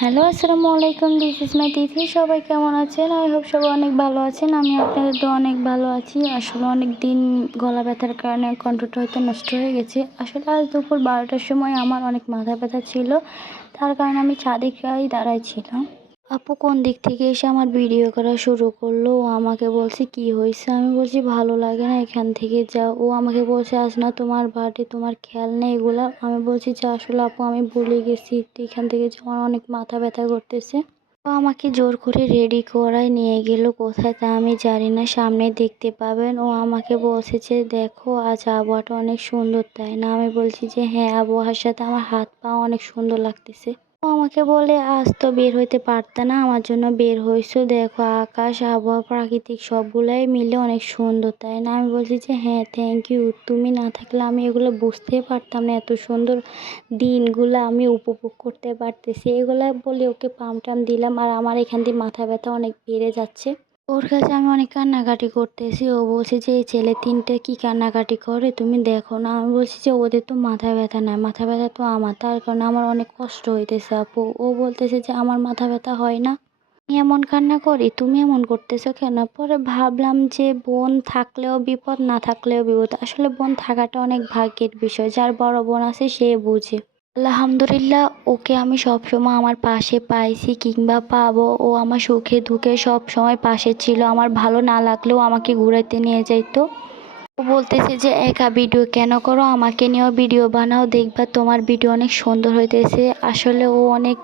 Hello, আসসালামু আলাইকুম। This is my তিথি। সবাই কেমন আছেন? আই হোপ সবাই অনেক ভালো আছেন। আমি আপনাদের তো অনেক ভালো আছি। আসলে অনেক দিন গলা ব্যথার কারণে কণ্ঠটা হয়তো নষ্ট হয়ে গেছে। আসলে আজ দুপুর 12টার সময় আমার অনেক মাথা ব্যথা ছিল। তার কারণে আমি ছাদে গিয়েই দাঁড়াই ছিলাম। আপু কোন দিক থেকে এসে আমার ভিডিও করা শুরু করলো। ও আমাকে বলছে কি হয়েছে? আমি বলছি ভালো লাগে না, এখান থেকে যাও। ও আমাকে বলছে আজ না তোমার বার্থডে, তোমার খেয়াল নেই এগুলা। আমি বলছি যে আসলে আপু আমি ভুলে গেছি, তো এখান থেকে যে আমার অনেক মাথা ব্যথা করতেছে। ও আমাকে জোর করে রেডি করায় নিয়ে গেল কোথায় তা আমি জানি না, সামনে দেখতে পাবেন। ও আমাকে বলছে যে দেখো আজ আবহাওয়াটা অনেক সুন্দর, তাই না? আমি বলছি যে হ্যাঁ, আবহাওয়ার সাথে আমার হাত পা অনেক সুন্দর লাগতেছে। ও আমাকে বলে আজ তো বের হইতে পারতে না, আমার জন্য বের হইছো, দেখো আকাশ আবহাওয়া প্রাকৃতিক সবগুলাই মিলে অনেক সুন্দর, তাই না? আমি বলছি যে হ্যাঁ থ্যাংক ইউ, তুমি না থাকলে আমি এগুলো বুঝতেই পারতাম না, এত সুন্দর দিনগুলো আমি উপভোগ করতে পারতেছি। এগুলা বলে ওকে পাম টাম দিলাম। আর আমার এখান দিয়ে মাথা ব্যথা অনেক বেড়ে যাচ্ছে। ওর কাছে আমি অনেক কান্নাকাটি করতেছি। ও বলছে যে এই ছেলে তিনটে কি কান্নাকাটি করে তুমি দেখো না। আমি বলছি যে ওদের তো মাথা ব্যথা নাই, মাথা ব্যথা তো আমার, তার কারণে আমার অনেক কষ্ট হইতেছে আপু। ও বলতেছে যে আমার মাথা ব্যথা হয় না, আমি এমন কান্না করি, তুমি এমন করতেছো কেন? পরে ভাবলাম যে বোন থাকলেও বিপদ, না থাকলেও বিপদ। আসলে বোন থাকাটা অনেক ভাগ্যের বিষয়, যার বড় বোন আছে সে বুঝে। আলহামদুলিল্লাহ, ওকে আমি সবসময় আমার পাশে পাইছি কিংবা পাবো। ও আমার সুখে দুঃখে সব সময় পাশে ছিল। আমার ভালো না লাগলেও আমাকে ঘুরাইতে নিয়ে যাইতো। ও বলতেছে যে একা ভিডিও কেন করো, আমাকে নিয়েও ভিডিও বানাও, দেখবা তোমার ভিডিও অনেক সুন্দর হইতেছে। আসলে ও অনেক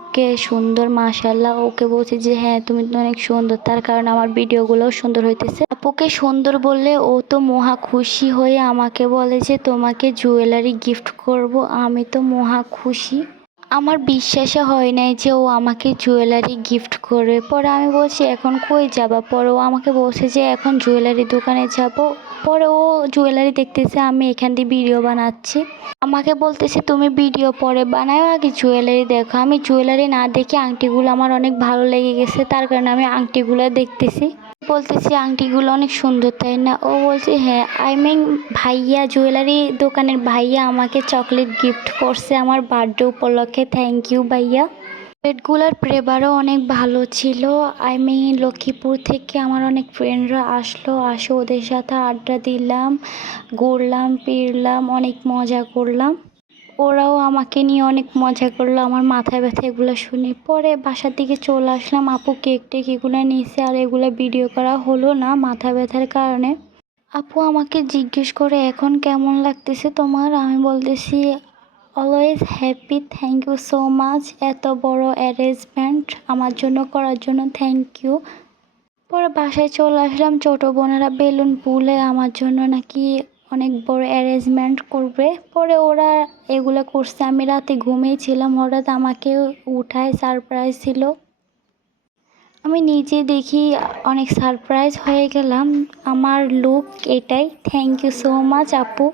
সুন্দর, মাশাআল্লাহ। ওকে বলছি যে হ্যাঁ তুমি তো অনেক সুন্দর, তার কারণে আমার ভিডিওগুলোও সুন্দর হইতেছে। আপুকে সুন্দর বললে ও তো মহা খুশি হয়ে আমাকে বলে যে তোমাকে জুয়েলারি গিফট করব। আমি তো মহা খুশি, আমার বিশ্বাসে হয় নাই যে ও আমাকে জুয়েলারি গিফট করবে। পরে আমি বলছি এখন কই যাবা? পরে ও আমাকে বলছে যে এখন জুয়েলারি দোকানে যাব। পরে ও জুয়েলারি দেখতেছে আমি এখান দিয়ে ভিডিও বানাচ্ছি, আমাকে বলতেছে তুমি ভিডিও পরে বানাও, আগে জুয়েলারি দেখো। আমি জুয়েলারি না দেখে আংটিগুলো আমার অনেক ভালো লেগে গেছে, তার কারণে আমি আংটিগুলো দেখতেছি। বলতেছি আংটিগুলো অনেক সুন্দর, তাই না? ও বলছে হ্যাঁ। আই মিন ভাইয়া, জুয়েলারি দোকানের ভাইয়া আমাকে চকলেট গিফট করছে আমার বার্থডে উপলক্ষে। থ্যাংক ইউ ভাইয়া। চকলেটগুলোর ফ্লেভারও অনেক ভালো ছিল। আই মিন লক্ষ্মীপুর থেকে আমার অনেক ফ্রেন্ডরা আসো ওদের সাথে আড্ডা দিলাম, ঘুরলাম ফিরলাম, অনেক মজা করলাম। ওরাও আমাকে নিয়ে অনেক মজা করলো আমার মাথায় ব্যথা এগুলো শুনে। পরে বাসার দিকে চলে আসলাম। আপু কেক টেক এগুলো নিয়েছে, আর এগুলো ভিডিও করা হলো না মাথা ব্যথার কারণে। আপু আমাকে জিজ্ঞেস করে এখন কেমন লাগতেছে তোমার? আমি বলতেছি always happy, thank you so much, এত বড় অ্যারেঞ্জমেন্ট আমার জন্য করার জন্য থ্যাংক ইউ। পরে বাসায় চলে আসলাম। ছোটো বোনেরা বেলুন পুলে আমার জন্য নাকি অনেক বড় অ্যারেঞ্জমেন্ট করবে। পরে ওরা এগুলো করছে, আমি রাতে ঘুমিয়েছিলাম, হঠাৎ আমাকে উঠায়, সারপ্রাইজ ছিল। আমি নিজে দেখি অনেক সারপ্রাইজ হয়ে গেলাম। আমার লুক এটাই। থ্যাংক ইউ সো মাচ আপু।